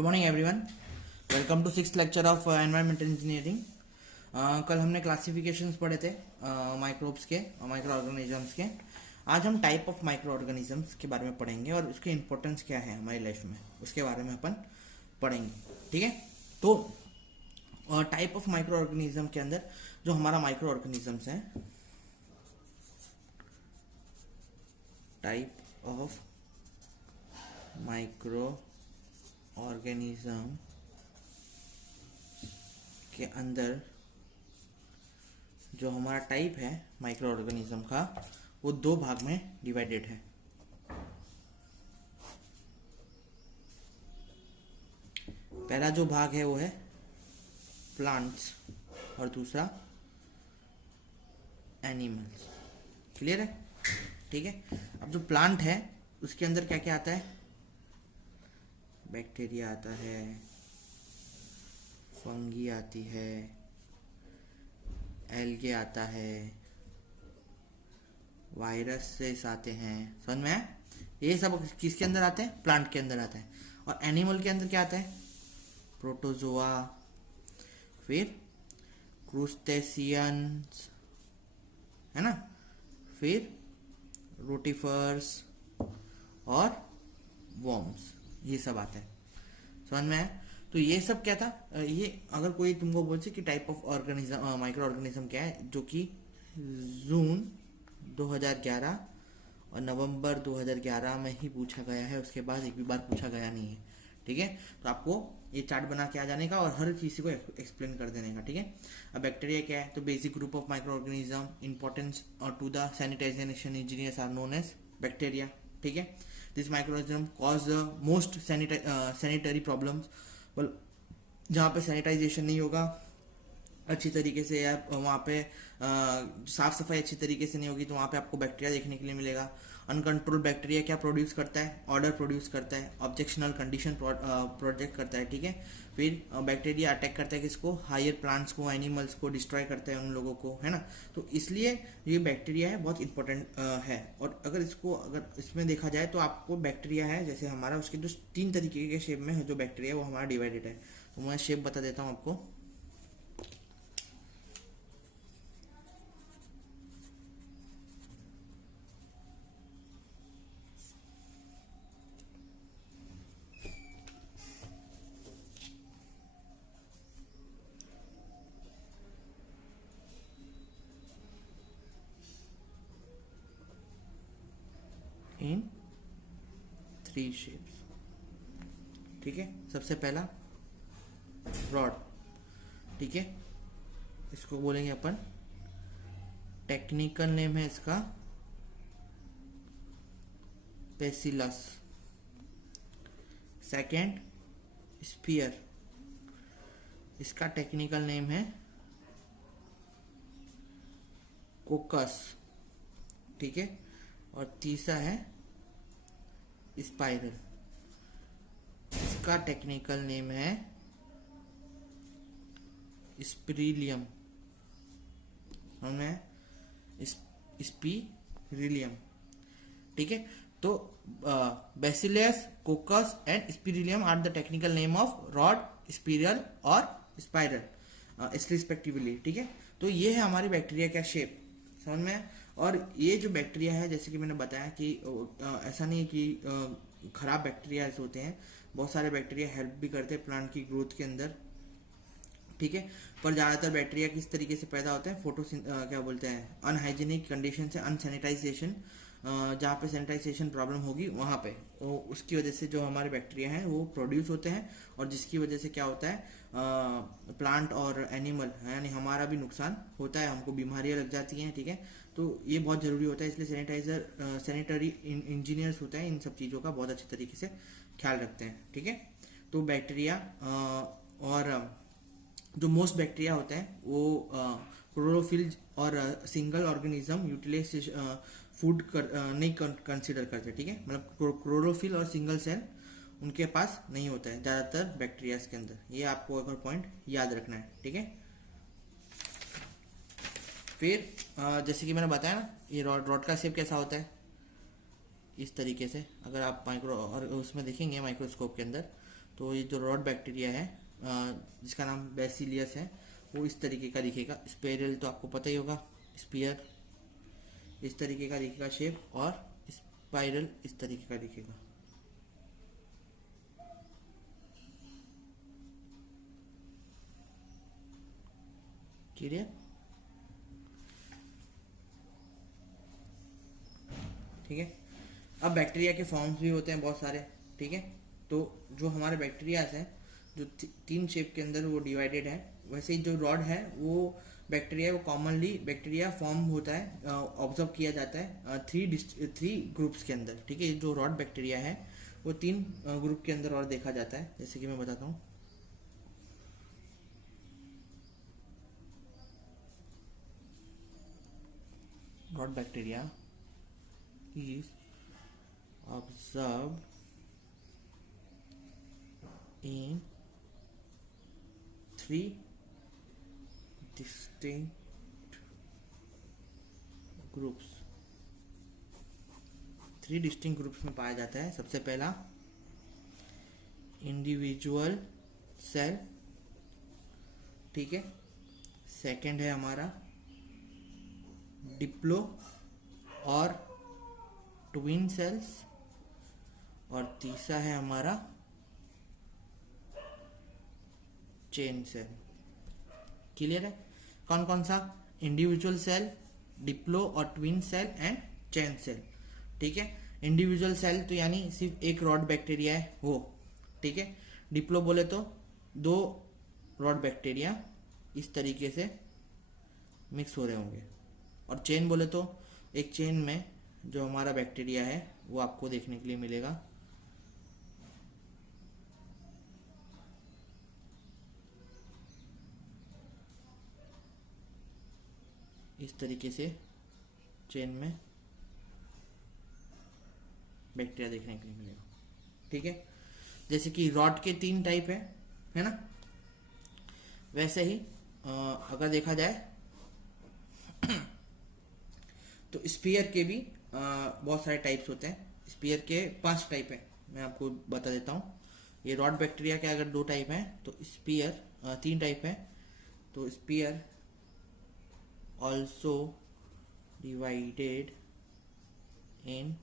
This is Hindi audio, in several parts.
Good morning everyone, welcome to six lecture of environmental engineering. कल हमने क्लासिफिकेशंस पढ़े थे माइक्रोब्स के और माइक्रो ऑर्गेनिजम्स के। आज हम टाइप ऑफ माइक्रो ऑर्गेनिजम्स के बारे में पढ़ेंगे और उसकी इंपॉर्टेंस क्या है हमारी लाइफ में, उसके बारे में अपन पढ़ेंगे। ठीक है, तो टाइप ऑफ माइक्रो ऑर्गेनिज्म के अंदर जो हमारा माइक्रो ऑर्गेनिजम्स है, टाइप ऑफ माइक्रो ऑर्गेनिज्म के अंदर जो हमारा टाइप है माइक्रो ऑर्गेनिज्म का, वो दो भाग में डिवाइडेड है। पहला जो भाग है वो है प्लांट्स और दूसरा एनिमल्स। क्लियर है? ठीक है। अब जो प्लांट है उसके अंदर क्या क्या आता है? बैक्टीरिया आता है, फंगी आती है, एल्गे आता है, वायरसेस आते हैं। समझ में आया? ये सब किसके अंदर आते हैं? प्लांट के अंदर आता है। और एनिमल के अंदर क्या आता है? प्रोटोजोआ, फिर क्रूस्टेशियंस, है ना, फिर रोटिफर्स और वॉर्म्स, ये सब आता है। समझ में आया? तो ये सब क्या था? ये अगर कोई तुमको बोलते कि type of organism micro organism क्या है, जो कि जून 2011 और नवंबर 2011 में ही पूछा गया है, उसके बाद एक भी बार पूछा गया नहीं है। ठीक है, तो आपको ये चार्ट बना के आ जाने का और हर चीज को एक्सप्लेन कर देने का। ठीक है। अब बैक्टीरिया क्या है? तो basic group of microorganism, importance to the sanitization engineers are known as bacteria. ठीक है। This microorganism cause the most sanitary problems. जहाँ पे सैनिटाइजेशन नहीं होगा अच्छी तरीके से, या वहाँ पे साफ सफाई अच्छी तरीके से नहीं होगी, तो वहाँ पे आपको बैक्टीरिया देखने के लिए मिलेगा। अनकंट्रोल बैक्टीरिया क्या प्रोड्यूस करता है? ऑर्डर प्रोड्यूस करता है, ऑब्जेक्शनल कंडीशन प्रोजेक्ट करता है। ठीक है। फिर बैक्टीरिया अटैक करता है किसको? हायर प्लांट्स को, एनिमल्स को डिस्ट्रॉय करता है, उन लोगों को, है ना। तो इसलिए ये बैक्टीरिया है बहुत इंपॉर्टेंट है। और अगर इसमें देखा जाए तो आपको बैक्टीरिया है जैसे हमारा, उसके जो 3 तरीके के शेप में है जो बैक्टीरिया, वो हमारा डिवाइडेड है। तो मैं शेप बता देता हूँ आपको। इन 3 शेप्स। ठीक है। सबसे पहला रॉड। ठीक है, इसको बोलेंगे अपन, टेक्निकल नेम है इसका बेसिलस। सेकेंड स्फीयर, इसका टेक्निकल नेम है कोकस। ठीक है। और तीसरा है स्पाइरल, इसका टेक्निकल नेम है स्पिरिलियम। हमें स्पिरिलियम। ठीक है। तो bacillus, coccus and spirillum are the technical name of rod, spiral और स्पाइरल रिस्पेक्टिवली। ठीक है। तो ये है हमारी बैक्टीरिया का शेप। समझ में? और ये जो बैक्टीरिया है, जैसे कि मैंने बताया कि ऐसा नहीं कि खराब बैक्टीरिया ऐसे होते हैं, बहुत सारे बैक्टीरिया हेल्प भी करते हैं प्लांट की ग्रोथ के अंदर। ठीक है। पर ज्यादातर बैक्टीरिया किस तरीके से पैदा होते हैं? क्या बोलते हैं, अनहाइजीनिक कंडीशन से, अनसैनिटाइजेशन, जहाँ पे सैनिटाइजेशन प्रॉब्लम होगी वहाँ पे, तो उसकी वजह से जो हमारे बैक्टीरिया हैं वो प्रोड्यूस होते हैं, और जिसकी वजह से क्या होता है, प्लांट और एनिमल यानी हमारा भी नुकसान होता है, हमको बीमारियां लग जाती हैं। ठीक है। तो ये बहुत जरूरी होता है, इसलिए सैनिटरी इंजीनियर्स होते हैं, इन सब चीज़ों का बहुत अच्छे तरीके से ख्याल रखते हैं। ठीक है। तो बैक्टीरिया और जो मोस्ट बैक्टीरिया होते हैं वो क्लोरोफिल और सिंगल ऑर्गेनिज्म यूटिलाइज फूड नहीं कंसिडर करते। ठीक है। मतलब क्लोरोफिल और सिंगल सेल उनके पास नहीं होता है ज्यादातर बैक्टीरियाज के अंदर। ये आपको अगर पॉइंट याद रखना है। ठीक है। फिर जैसे कि मैंने बताया ना, ये रॉड का शेप कैसा होता है? इस तरीके से। अगर आप माइक्रो और उसमें देखेंगे माइक्रोस्कोप के अंदर, तो ये जो रॉड बैक्टीरिया है जिसका नाम बैसिलियस है, वो इस तरीके का दिखेगा। स्पेरल तो आपको पता ही होगा, स्पीयर इस तरीके का दिखेगा शेप, और स्पाइरल इस तरीके का दिखेगा। क्लियर? ठीक है। अब बैक्टीरिया के फॉर्म्स भी होते हैं बहुत सारे, ठीक है। तो जो हमारे बैक्टीरिया हैं जो तीन शेप के अंदर वो डिवाइडेड है, वैसे ही जो रॉड है वो बैक्टीरिया, वो कॉमनली बैक्टीरिया फॉर्म होता है, ऑब्जर्व किया जाता है थ्री ग्रुप्स के अंदर, ठीक है। जो रॉड बैक्टीरिया है वो तीन ग्रुप के अंदर और देखा जाता है, जैसे कि मैं बताता हूँ। Rod bacteria is observed in three distinct groups। Three distinct groups में पाया जाता है। सबसे पहला इंडिविजुअल सेल, ठीक है। सेकंड है हमारा डिप्लो और ट्विन सेल्स, और तीसरा है हमारा चेन सेल। क्लियर है? कौन कौन सा? इंडिविजुअल सेल, डिप्लो और twin cell and chain cell, ठीक है। इंडिविजुअल सेल तो यानी सिर्फ एक रॉड बैक्टीरिया है वो, ठीक है। डिप्लो बोले तो दो रॉड बैक्टीरिया इस तरीके से मिक्स हो रहे होंगे, और चेन बोले तो एक चेन में जो हमारा बैक्टीरिया है वो आपको देखने के लिए मिलेगा। इस तरीके से चेन में बैक्टीरिया देखने के लिए मिलेगा, ठीक है। जैसे कि रॉड के तीन टाइप है ना, वैसे ही अगर देखा जाए तो स्पीयर के भी बहुत सारे टाइप्स होते हैं। स्पीयर के 5 टाइप हैं, मैं आपको बता देता हूँ। ये रॉड बैक्टीरिया के अगर 2 टाइप हैं, तो स्पीयर 3 टाइप हैं। तो sphere also divided in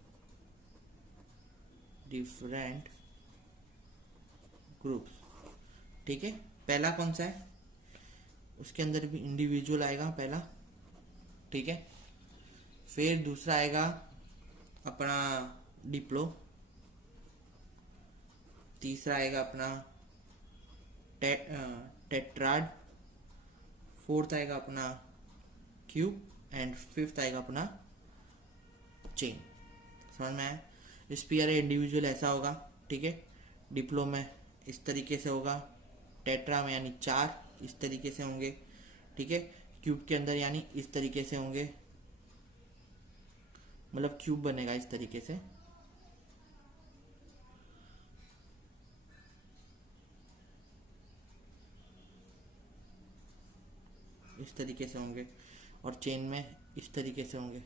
different groups, ठीक है। पहला कौन सा है? उसके अंदर भी इंडिविजुअल आएगा पहला, ठीक है। फिर दूसरा आएगा अपना डिप्लो, तीसरा आएगा अपना टेट्राड, फोर्थ आएगा अपना क्यूब, एंड फिफ्थ आएगा अपना चेन। समझ में आया? स्पीयर इंडिविजुअल ऐसा होगा, ठीक है। डिप्लो में इस तरीके से होगा, टेट्रा में यानी 4 इस तरीके से होंगे, ठीक है। क्यूब के अंदर यानी इस तरीके से होंगे, मतलब क्यूब बनेगा इस तरीके से, इस तरीके से होंगे, और चेन में इस तरीके से होंगे।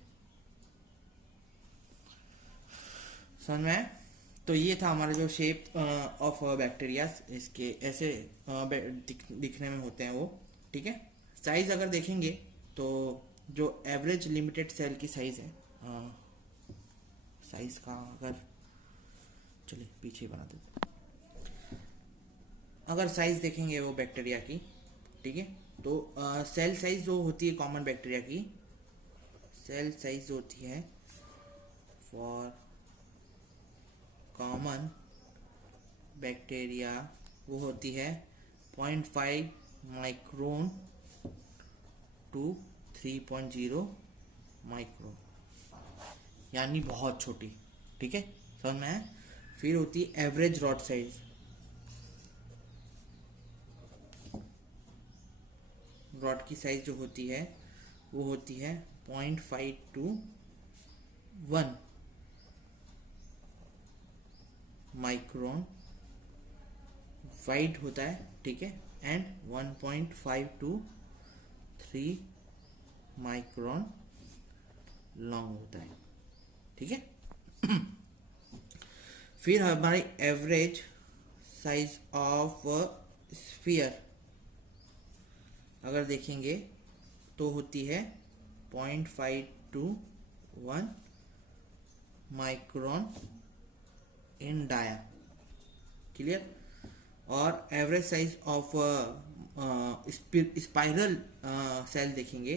समझ में आया? तो ये था हमारा जो शेप ऑफ बैक्टीरिया, इसके ऐसे दिखने में होते हैं वो, ठीक है। साइज अगर देखेंगे तो जो एवरेज लिमिटेड सेल की साइज है, साइज का अगर चलिए पीछे बना देते, अगर साइज देखेंगे वो बैक्टीरिया की, ठीक है। तो सेल साइज जो होती है कॉमन बैक्टीरिया की, सेल साइज जो होती है फॉर कॉमन बैक्टीरिया वो होती है 0.5 माइक्रोन टू 3.0 माइक्रोन, यानी बहुत छोटी, ठीक है। समझ में है? फिर होती है एवरेज रॉड साइज, रॉड की साइज जो होती है वो होती है 0.5 टू 1 माइक्रोन, वाइड होता है, ठीक है, एंड 1.5 टू 3 माइक्रोन लॉन्ग होता है, ठीक है। फिर हमारी एवरेज साइज ऑफ स्फीयर अगर देखेंगे तो होती है 0.5 to 1 micron in dia. Clear. और average size of spiral cell देखेंगे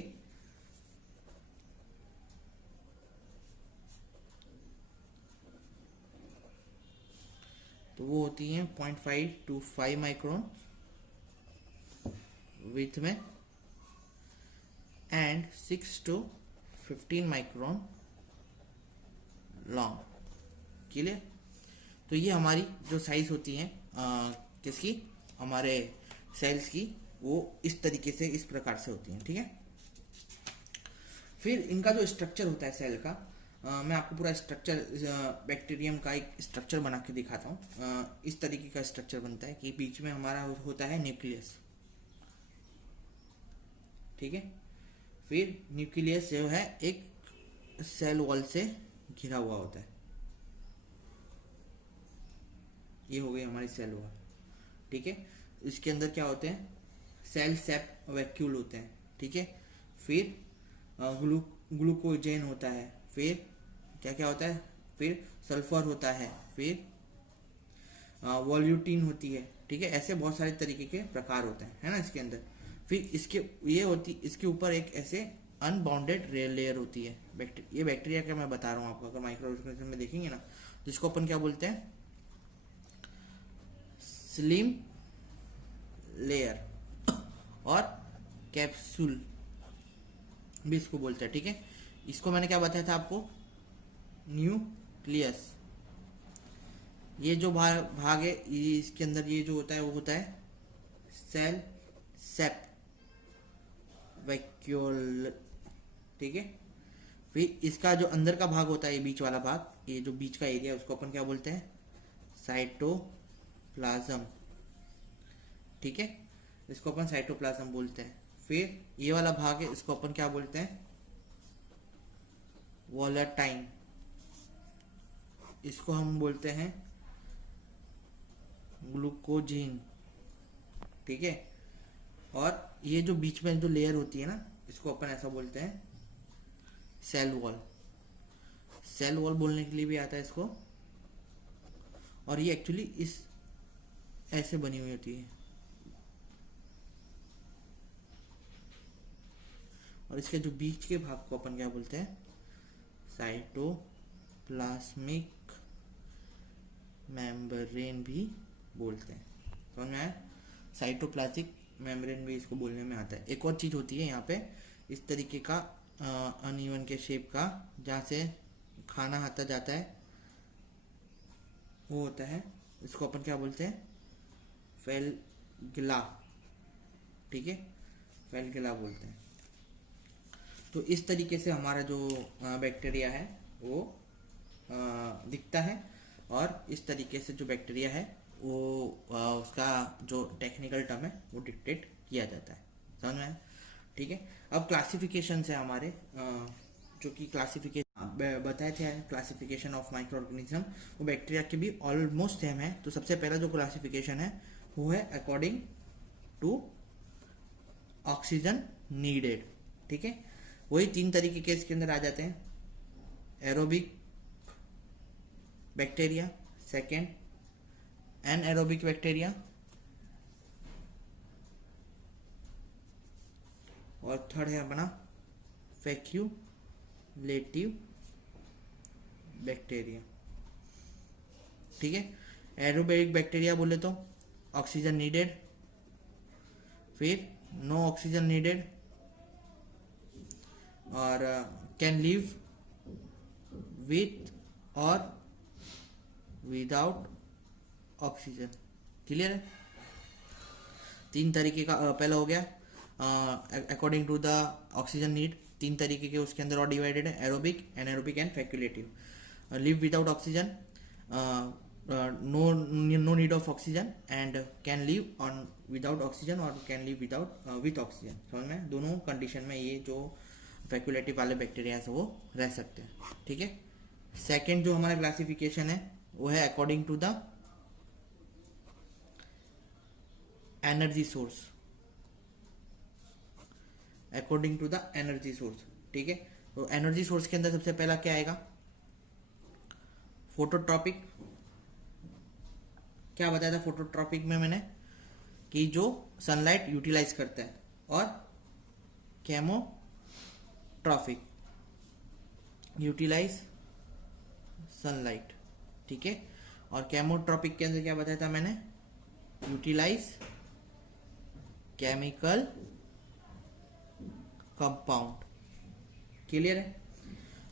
तो वो होती है 0.5 to 5 माइक्रोन विथ में and 6 to 15 micron long. Clear. तो ये हमारी जो साइज होती है किसकी, हमारे सेल्स की, वो इस तरीके से इस प्रकार से होती हैं। ठीक है। फिर इनका जो स्ट्रक्चर होता है सेल का, मैं आपको पूरा स्ट्रक्चर बैक्टीरियम का एक स्ट्रक्चर बना के दिखाता हूँ। इस तरीके का स्ट्रक्चर बनता है कि बीच में हमारा होता है न्यूक्लियस। ठीक है। फिर न्यूक्लियस जो है एक सेल वॉल से घिरा हुआ होता है। ये हो गई हमारी सेल वॉल। ठीक है। इसके अंदर क्या होते हैं, सेल सेप वैक्यूल होते हैं। ठीक है। फिर ग्लूकोजेन होता है। फिर क्या क्या होता है, फिर सल्फर होता है, फिर वॉल्यूटिन होती है। ठीक है। ऐसे बहुत सारे तरीके के प्रकार होते हैं, है ना, इसके अंदर। फिर इसके ऊपर एक ऐसे अनबाउंडेड लेयर होती है। ये बैक्टीरिया का मैं बता रहा हूँ आपको, अगर माइक्रो ऑर्गेनिज्म में देखेंगे ना, जिसको अपन क्या बोलते हैं, स्लिम लेयर और कैप्सूल भी इसको बोलते हैं। ठीक है। इसको मैंने क्या बताया था आपको, न्यूक्लियस। ये जो भाग है, इसके अंदर ये जो होता है वो होता है सेल सेप वैक्यूल। ठीक है। फिर इसका जो अंदर का भाग होता है, ये बीच वाला भाग, ये जो बीच का एरिया है, उसको अपन क्या बोलते हैं, साइटोप्लाज्म। ठीक है। इसको अपन साइटोप्लाज्म बोलते हैं। फिर ये वाला भाग है, इसको अपन क्या बोलते हैं, वोलेटाइन। इसको हम बोलते हैं ग्लूकोजीन। ठीक है। और ये जो बीच में जो लेयर होती है ना, इसको अपन ऐसा बोलते हैं सेल वॉल। सेल वॉल बोलने के लिए भी आता है इसको। और ये एक्चुअली इस ऐसे बनी हुई होती है। और इसके जो बीच के भाग को अपन क्या बोलते हैं, साइटोप्लाज्मिक मेम्ब्रेन भी बोलते हैं। समझ में आया, साइटोप्लाज्मिक मेम्ब्रेन भी इसको बोलने में आता है। एक और चीज होती है यहाँ पे, इस तरीके का अनइवन के शेप का, जहाँ से खाना आता जाता है, वो होता है, इसको अपन क्या बोलते हैं, फेलगिला। ठीक है। फेलगिला बोलते हैं। तो इस तरीके से हमारा जो बैक्टीरिया है वो दिखता है। और इस तरीके से जो बैक्टीरिया है वो उसका जो टेक्निकल टर्म है वो डिक्टेट किया जाता है। समझ में आया? ठीक है। अब क्लासिफिकेशन है हमारे, जो कि क्लासिफिकेशन बताए थे, क्लासिफिकेशन ऑफ माइक्रो ऑर्गेनिज्म, वो बैक्टीरिया के भी ऑलमोस्ट सेम है। तो सबसे पहला जो क्लासिफिकेशन है वो है अकॉर्डिंग टू ऑक्सीजन नीडेड। ठीक है। वही 3 तरीके के इसके अंदर आ जाते हैं, aerobic bacteria, second anaerobic bacteria, और थर्ड है अपना फैक्यूलेटिव बैक्टीरिया। ठीक है। एरोबिक बैक्टीरिया बोले तो ऑक्सीजन नीडेड, फिर नो ऑक्सीजन नीडेड, और कैन लिव विथ और विदाउट ऑक्सीजन। क्लियर है? 3 तरीके का पहला हो गया according to the oxygen need. 3 तरीके के उसके अंदर और डिवाइडेड है, aerobic, anaerobic and facultative. Live without oxygen, no need of oxygen, and can live on without oxygen और can live without with oxygen। समझ में? दोनों कंडीशन में ये जो फैक्यूलेटिव वाले बैक्टीरिया है वो रह सकते हैं। ठीक है। सेकेंड जो हमारा क्लासिफिकेशन है वो है according to the energy source, according to the energy source. ठीक है, तो एनर्जी सोर्स के अंदर सबसे पहला क्या आएगा, फोटोट्रॉपिक। क्या बताया था फोटोट्रॉपिक में मैंने, कि जो सनलाइट यूटिलाइज करता है, और केमोट्रॉपिक, यूटिलाइज सनलाइट। ठीक है, और केमोट्रॉपिक के अंदर क्या बताया था मैंने, यूटिलाइज केमिकल कंपाउंड। क्लियर है।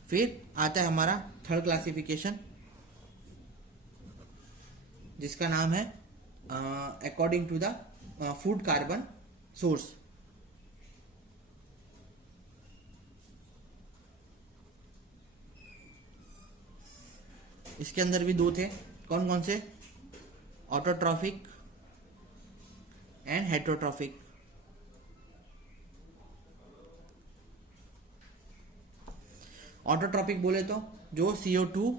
फिर आता है हमारा थर्ड क्लासिफिकेशन, जिसका नाम है according to the food carbon source. इसके अंदर भी दो थे, कौन कौन से, ऑटोट्रॉफिक एंड हेटरोट्रॉफिक। ऑटोट्रॉपिक बोले तो जो CO2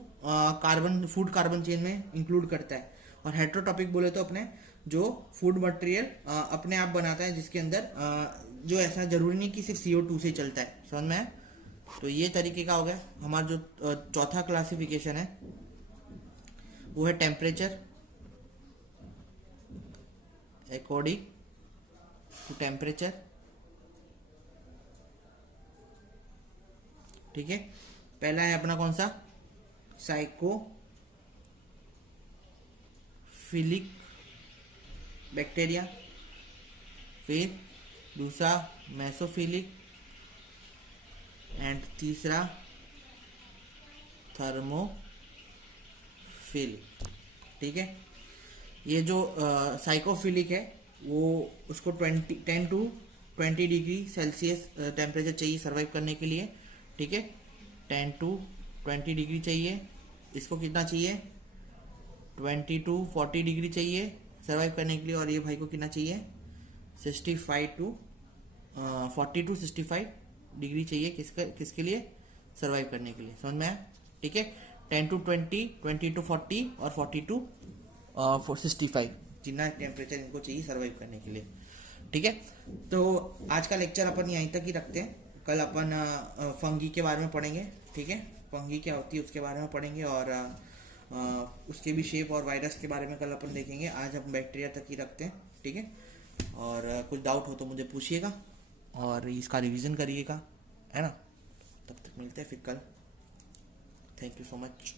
carbon, food carbon chain में इंक्लूड करता है, और हेटरोट्रॉपिक बोले तो अपने जो फूड मटेरियल अपने आप बनाता है, जिसके अंदर जो ऐसा जरूरी नहीं कि सिर्फ CO2 से चलता है। समझ में है। तो ये तरीके का हो गया। हमारा जो चौथा क्लासिफिकेशन है वो है टेम्परेचर, अकॉर्डिंग टू टेम्परेचर। ठीक है, पहला है अपना कौन सा, साइकोफिलिक बैक्टीरिया। फिर दूसरा मेसोफिलिक, एंड तीसरा थर्मोफिलिक। ठीक है, ये जो साइकोफिलिक है वो उसको 10 to 20 डिग्री सेल्सियस टेम्परेचर चाहिए सर्वाइव करने के लिए। ठीक है, 10 to 20 डिग्री चाहिए। इसको कितना चाहिए, 20 to 40 डिग्री चाहिए सर्वाइव करने के लिए। और ये भाई को कितना चाहिए, 40 to 65 डिग्री चाहिए, किसके लिए, सर्वाइव करने के लिए। समझ में आया। ठीक है, 10 to 20, 20 to 40 और 40 to 65 जितना टेम्परेचर इनको चाहिए सर्वाइव करने के लिए। ठीक है, तो आज का लेक्चर अपन यहीं तक ही रखते हैं। कल अपन फंगी के बारे में पढ़ेंगे। ठीक है, फंगी क्या होती है उसके बारे में पढ़ेंगे, और उसके भी शेप और वायरस के बारे में कल अपन देखेंगे। आज हम बैक्टीरिया तक ही रखते हैं। ठीक है, और कुछ डाउट हो तो मुझे पूछिएगा और इसका रिवीजन करिएगा, है ना। तब तक मिलते हैं फिर कल। Thank you so much.